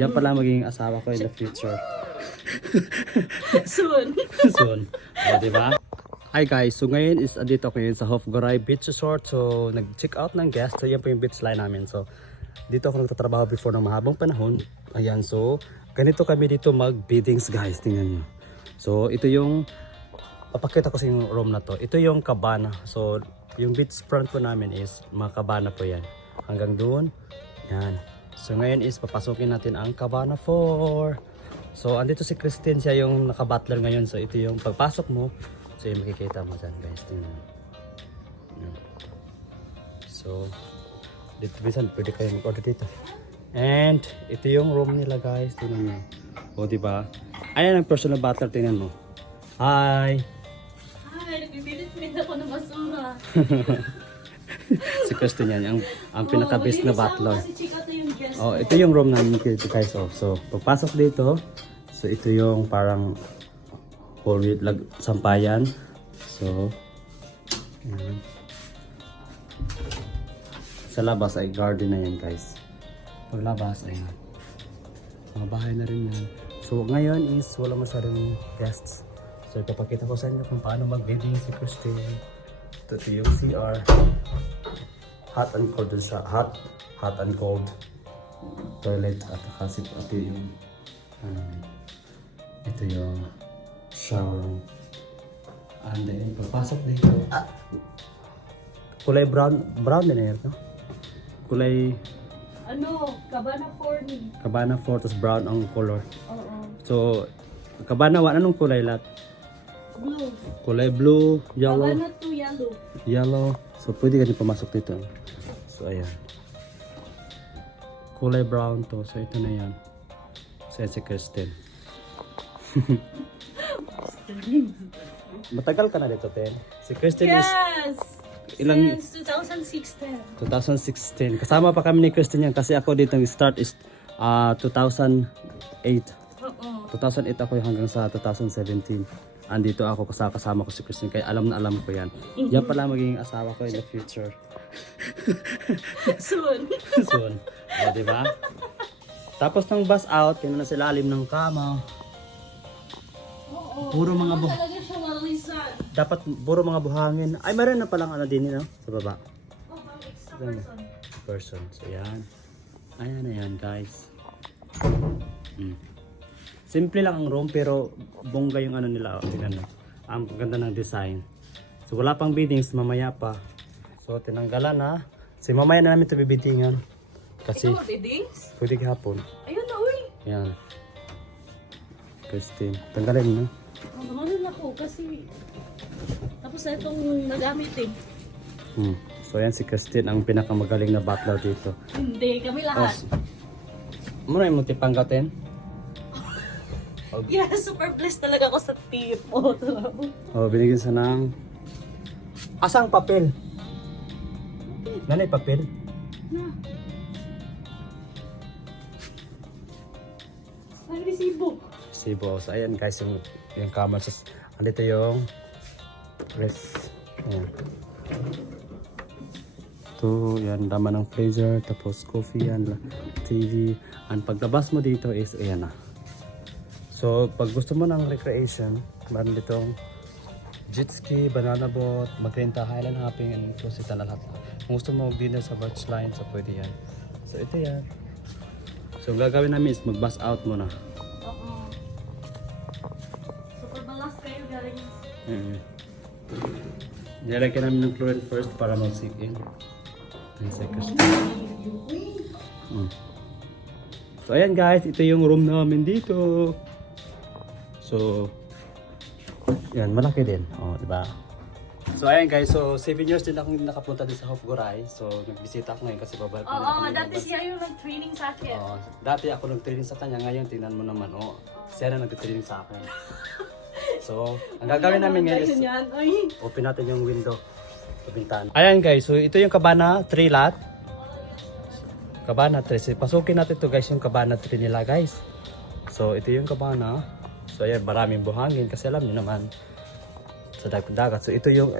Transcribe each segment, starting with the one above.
Yan pala magiging asawa ko in the future. Soon. Soon. O, diba? Hi guys, so ngayon is dito ako ngayon sa Hofgaray Beach Resort. So nag-check out ng guest. So yan po yung beach line namin. So dito ako nagtatrabaho before ng mahabang panahon. Ayan, so ganito kami dito mag-biddings guys. Tingnan nyo. So ito yung, papakita ko sa yung room na to. Ito yung cabana. So yung beach front po namin is mga cabana po yan. Hanggang doon. Yan. So ngayon is papasukin natin ang cabana 4. So andito si Christine, siya yung naka-butler ngayon. So ito yung pagpasok mo. So yung makikita mo dyan guys. Tingnan. So dito bisan pwede kayo mag-order dito. And ito yung room nila guys. Tingnan nyo. O diba? Ayan ang personal butler. Tingnan mo. Hi! Hi, nagbibilit ako ng basura. Si Christine yan. Ang pinaka-best na butler. Si Chika to yung guest. Oh, ito yung room namin dito guys. Oh. So pagpasok dito. So ito yung parang hall with sampayan. So ayan. Sa labas ay garden na yan guys. Paglabas ay mga bahay na rin yan. So ngayon is wala masyadong guests. So ipapakita ko sa inyo kung paano mag-bidding si Christine. Ito yung CR. Hot and cold dun siya. Hot and cold toilet at kasi ito yung ito yung shower. And then pagpasok dito kulay brown din yan, no? Kulay Cabana 4 ni. Cabana 4 tapos brown ang color. Oo. So Cabana 1 anong kulay lahat? Blue. Kulay blue, yellow, Cabana 2 yellow. yellow. So pwede ka din pumasok dito. So ayan. Kulay brown to. So ito na yan. So yan si Christine. Matagal ka na dito, Ten. Si Christine is Yes! ilang Since 2016. 2016. Kasama pa kami ni Christine yan kasi ako dito start is 2008. Oo. 2008 ako hanggang sa 2017. Andito ako kasama ko si Christine kaya alam na alam ko yan. Yan pala magiging asawa ko in the future. Soon. Soon. O, diba? Tapos ng bus out, yun na sa ilalim ng kama. Oo. Puro mga Talaga siya malisan. Dapat puro mga buhangin. Ay, meron na palang ano din yun, no? Sa baba. Oh, pang extra person. Person. So, yan. Ayan na yan, guys. Simple lang ang room, pero bongga yung ano nila. Oh, tingnan mo. Ang ganda ng design. So, wala pang biddings, mamaya pa. So, tinanggalan na. So, mamaya na namin ito bibidingan. Kasi, Ikaw biddings? pwede kahapon. Ayun na, uy. Yan. Christine. Tanggalin mo. Mamalun ako kasi tapos na itong nagamit eh. So, yan si Christine, ang pinakamagaling na butler dito. Hindi, kami lahat. Muna yung multipanggatin. Yeah, super blessed talaga ako sa tip. Oh, binigyan sa ng asang papel. Nanay papel. Na. Ang resibo. Sibo. So, ayan guys, yung camera. So, andito yung rest. Ayan. Ito, yan, laman ng freezer. Tapos coffee yan, TV. And paglabas mo dito is, ayan na. So, pag gusto mo ng recreation, meron ditong jet ski, banana boat, magrenta, highland hopping, and cruise ito lahat. Kung gusto mo mag-dinner sa beach line, so pwede yan. So, ito yan. So, gagawin namin is mag-bus out muna. Oo. Super balas kayo galing. Nilagyan namin ng chlorine first para mag-sink in. So, ayan guys, ito yung room namin dito. So, yan, malaki din. Oh, diba? So, ayan guys, so 7 years din akong nakapunta din sa Hofgaray. So, nagbisita ako ngayon kasi babalik. Oo, dati siya yung nag-training sa akin. Dati ako nag-training sa kanya, ngayon tingnan mo naman, siya na nag-training sa akin. So, ang gagawin namin ngayon is, open natin yung window. Bintana. Ayan guys, so ito yung Cabana 3 lot. Cabana 3. So, pasukin natin to guys, yung Cabana 3 nila guys. So, ito yung Cabana. So, ayan, maraming buhangin kasi alam niyo naman sa dagat. So, ito yung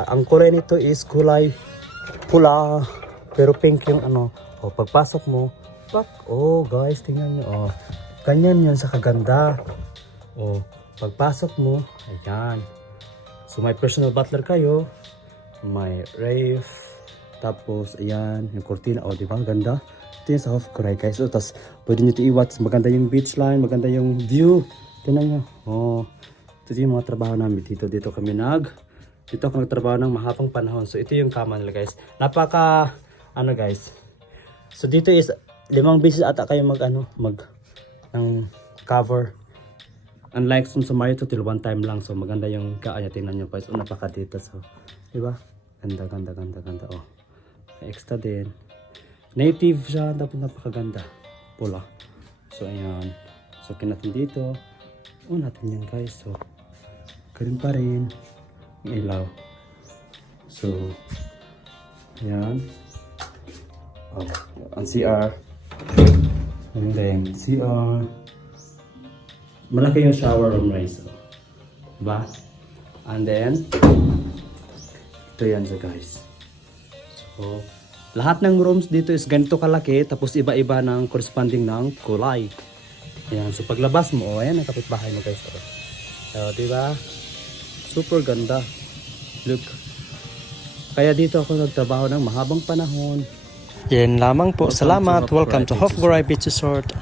ang kulay nito is kulay pula pero pink yung ano. O, pagpasok mo, back. Oh guys, tingnan nyo. Oh, ganyan yan sa kaganda. Oh, pagpasok mo, ayan. So may personal butler kayo. May ref. Tapos, ayan, yung cortina. Oh, di ba? Ganda. Ito yung sa Hof Gorai guys. So, tapos, pwede nyo ito i-watch. Maganda yung beach line. Maganda yung view. Tingnan nyo. Oh, ito yung mga trabaho namin dito. Dito ako nagtrabaho ng mahabang panahon. So, ito yung kama nila guys. Napaka, guys. So, dito is 5 beses ata kayo ng cover. Unlike sa Mario Tutil, 1 time lang. So, maganda yung kaanya. Tingnan nyo guys. Oh, napaka dito. So, diba? Ganda. Oh, may extra din. Native siya. Dapat napakaganda. Pula. So, ayan. So, natin dito. Oh, natin yan guys. So, ganun pa rin. Yung ilaw. So, ayan. Oh, ang CR. And then, CR. Malaki yung shower room guys. Diba? And then, ito yan siya guys. So, lahat ng rooms dito is ganito kalaki. Tapos iba-iba ng corresponding ng kulay. Ayan. So, paglabas mo, oh, ayan ang kapitbahay mo guys. So, diba? Super ganda. Look. Kaya dito ako nagtrabaho ng mahabang panahon. Yan lamang po. Salamat. Welcome to Hof Gorai Beach Resort.